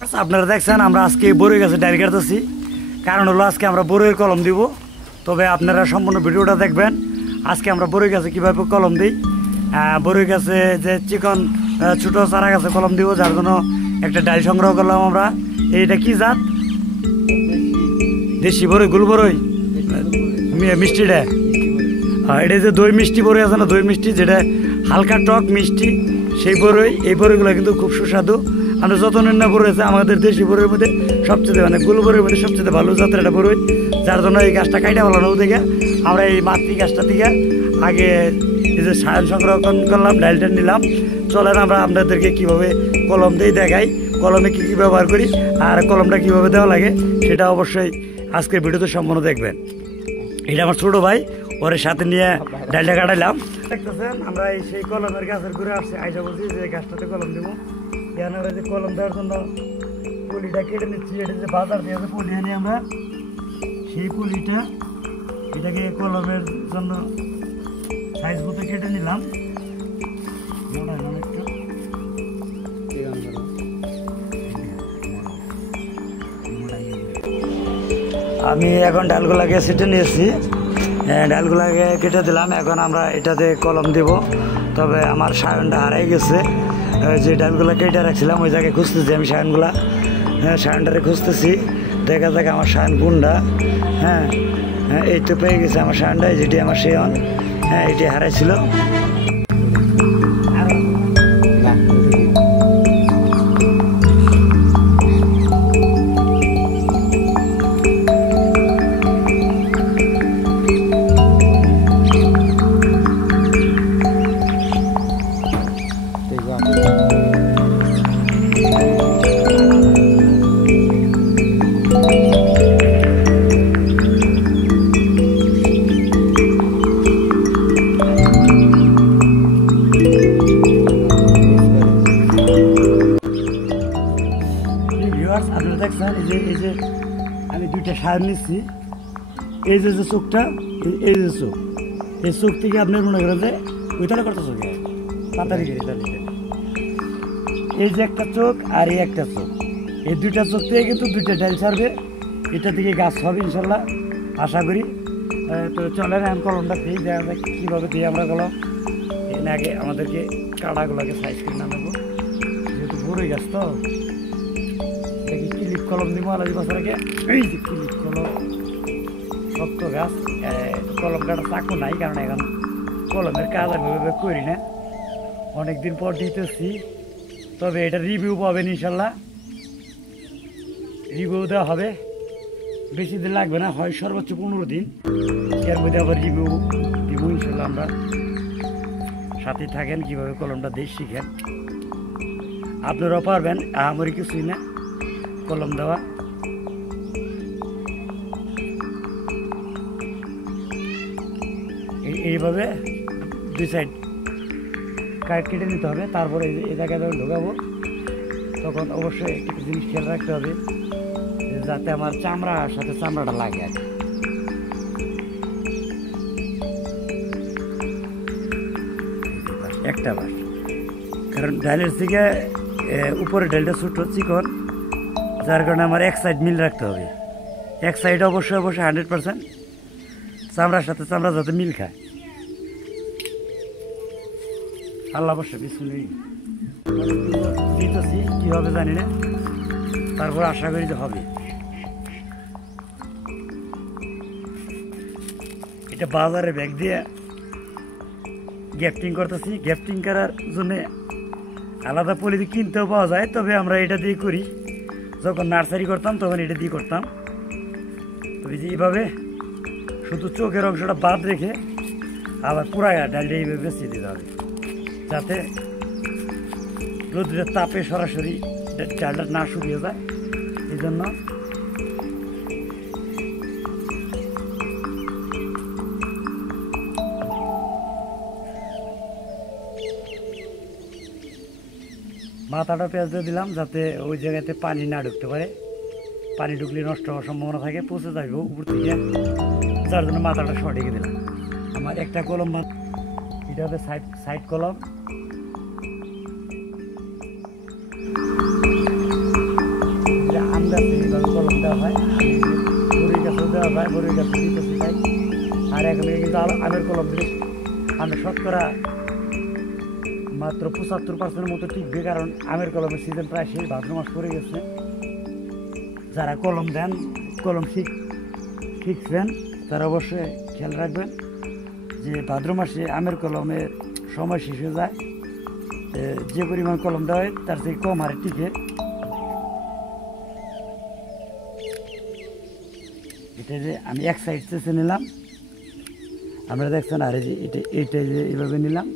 আপনারা দেখছেন আমরা আজকে বড়ই গাছে ডাল কাটতেছি, কারণ হলো আজকে আমরা বড়ইয়ের কলম দিব। তবে আপনারা সম্পূর্ণ ভিডিওটা দেখবেন। আজকে আমরা বড়ই গাছে কীভাবে কলম দিই, বড়ই গাছে যে চিকন ছোটো চারা গাছে কলম দিব, যার জন্য একটা ডাল সংগ্রহ করলাম আমরা। এইটা কি জাত? দেশি বড়ই, গুল বড়ই, মিষ্টিটা। এটা যে দই মিষ্টি বড়ই আছে না, দই মিষ্টি যেটা হালকা টক মিষ্টি, সেই বড়ই। এই বড়ইগুলো কিন্তু খুব সুস্বাদু। আমরা যত নিম্ন বড়ই আছে আমাদের দেশি বড়ইয়ের মধ্যে সবচেয়ে মানে গুল বড়ইয়ের মধ্যে সবচেয়ে ভালো জাতের একটা বড়ই, যার জন্য এই গাছটা কাইটা ভালো থেকে আমরা এই মাতৃ গাছটা থেকে আগে এই যে সায়ন সংরক্ষণ করলাম, ডালটা নিলাম। চলেন আমরা আপনাদেরকে কীভাবে কলম দিয়ে দেখাই, কলমে কী কী ব্যবহার করি আর কলমটা কীভাবে দেওয়া লাগে সেটা অবশ্যই আজকের ভিডিওতে সম্পূর্ণ দেখবেন। এটা আমার ছোটো ভাই, ওর সাথে নিয়ে ডালটা কাটাইলাম। দেখতেছেন আমরা এই সেই কলমের গাছের ঘুরে আসছি, আইসা বলছি যে গাছটাতে কলম দেবো। এখানে আমরা যে কলম দেওয়ার জন্য পুলিটা কেটে নিচ্ছি। এটা যে বাজার দিয়ে পুলি আনি আমরা, সেই পুলিটা এটাকে কলমের জন্য সাইজ মতো কেটে নিলাম। আমি এখন ডালগুলাকে ছিটে নিয়েছি, ডালগুলাকে কেটে দিলাম। এখন আমরা এটাতে কলম দেব। তবে আমার সায়নটা হারাই গেছে, যে ডালগুলা কেটে রাখছিলাম ওই জায়গায় খুঁজতেছি আমি সায়নগুলা। সায়নটারে খুঁজতেছি, দেখা যাক আমার সায়ন কোনটা। হ্যাঁ হ্যাঁ, এই তো পেয়ে গেছে আমার সায়নটা, যেটি আমার সেয়ন। হ্যাঁ, এটি হারাইছিল। আপনারা দেখছেন এই যে আমি দুইটা সার নিচ্ছি। এই যে চোখটা, এই যে চোখ, এই চোখ থেকে আপনার মনে করেন যে ওইটারে কত চোখ তাড়াতাড়ি এই যে একটা চোখ আর এই একটা চোখ, এই দুইটা চোখ থেকে কিন্তু দুইটা ডাল ছাড়বে। এটা থেকে গাছ হবে ইনশাল্লাহ, আশা করি। তো চলেন এখন কলমটা দিই, দেখা যাক কীভাবে দিই আমরা কলম। এর আগে আমাদেরকে কাটাগুলোকে সাইজ করে না নেবো, যেহেতু বড়ই গাছ তো। ক্লিপ কলম দিব আলাদা বছর আগে। এই যে ক্লিপ কলম, শক্ত গাছ, কলম কাটা চাকু নাই, কারণ এখন কলমের কাজ আমি করি না, অনেকদিন পর দিতেছি। তবে এটা রিভিউ পাবেন ইনশাল্লাহ, রিভিউ দেওয়া হবে। বেশি দিন লাগবে না, হয় সর্বোচ্চ 15 দিন। এর মধ্যে আবার রিভিউ দিব ইনশাল্লাহ। আমরা সাথে থাকেন, কীভাবে কলমটা দিয়ে শিখেন। আপনারাও পারবেন, আমারই কিছুই না কলম দেওয়া। এইভাবে দুই সাইড কাট কেটে নিতে হবে। তারপরে এই জায়গায় যখন ঢোকাবো তখন অবশ্যই একটা জিনিস খেয়াল রাখতে হবে, যাতে আমার চামড়ার সাথে চামড়াটা লাগে আর একটা বার। কারণ ডালের থেকে উপরে ডালটা ছোটো চিকন, যার কারণে আমার এক সাইড মিল রাখতে হবে। এক সাইড অবশ্যই 100% চামড়ার সাথে চামড়া যাতে মিল খায়। আল্লাহ অবশ্যই বিসমিল্লাহ দিতেছি, কী হবে জানি না, তারপর আশা করি যে হবে। এটা বাজারে ব্যাগ দিয়ে গ্যাফটিং করতেছি। গ্যাফটিং করার জন্যে আলাদা পলি কিনতেও পাওয়া যায়, তবে আমরা এটা দিয়ে করি। যখন নার্সারি করতাম তখন এটা দিয়ে করতাম। তবে যে এইভাবে শুধু চোখের অংশটা বাদ রেখে আবার পুরা ডালটা এইভাবে বেছে দিতে হবে, যাতে রোদ্রের তাপে সরাসরি ডালটা না শুকিয়ে যায়। এই জন্য মাথাটা পেঁয়াজ দিয়ে দিলাম, যাতে ওই জায়গাতে পানি না ঢুকতে পারে। পানি ঢুকলে নষ্ট হওয়ার সম্ভাবনা থাকে, পচে যাবে উপর থেকে, যার জন্য মাথাটা সঠিকে দিলাম। আমার একটা কলম, এটা হচ্ছে সাইড কলম। দেওয়া হয়, বড়ই গাছও দেওয়া হয়, বড়ই গাছ দিতেছি তাই। আর এখানে কিন্তু আমের কলম দিলে আমি শতকরা মাত্র 75% মতো টিকবে, কারণ আমের কলমের সিজন প্রায় শেষ, ভাদ্র মাস পড়ে গেছে। যারা কলম দেন, কলম শিখছেন তারা অবশ্যই খেয়াল রাখবেন যে ভাদ্র মাসে আমের কলমের সময় শেষ হয়ে যায়, যে পরিমাণ কলম দেওয়া হয় তার থেকে কম হারে টিকে। এটা যে আমি এক সাইড চেষে নিলাম, আমরা দেখছেন, আর যে এইটা যে এইভাবে নিলাম।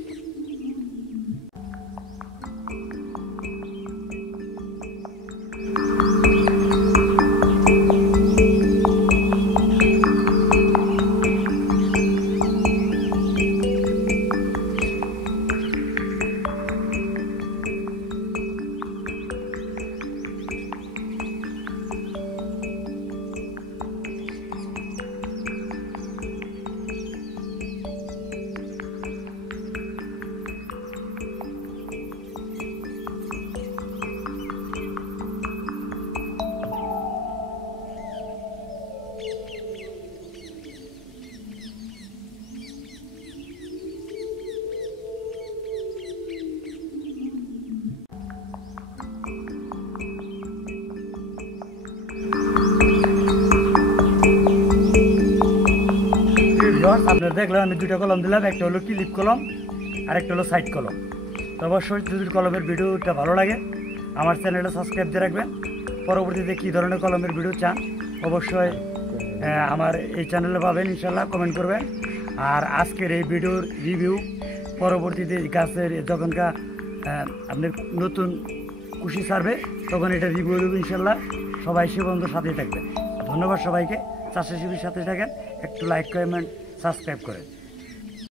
আপনারা দেখলেন আমি দুটো কলম দিলাম, একটা হলো ক্লিপ কলম আর একটা হলো সাইড কলম। তো অবশ্যই যদি কলমের ভিডিওটা ভালো লাগে আমার চ্যানেলটা সাবস্ক্রাইব দিয়ে রাখবেন। পরবর্তীতে কী ধরনের কলমের ভিডিও চান অবশ্যই আমার এই চ্যানেলে পাবেন, ইনশাল্লাহ কমেন্ট করবেন। আর আজকের এই ভিডিওর রিভিউ পরবর্তীতে গাছের যখনকার আপনার নতুন খুশি ছাড়বে তখন এটা রিভিউ দেবো ইনশাল্লাহ। সবাই সে বন্ধু সাথেই থাকবেন। ধন্যবাদ সবাইকে। চাষাশিবির সাথে থাকেন, একটু লাইক কমেন্ট সাবস্ক্রাইব করেন।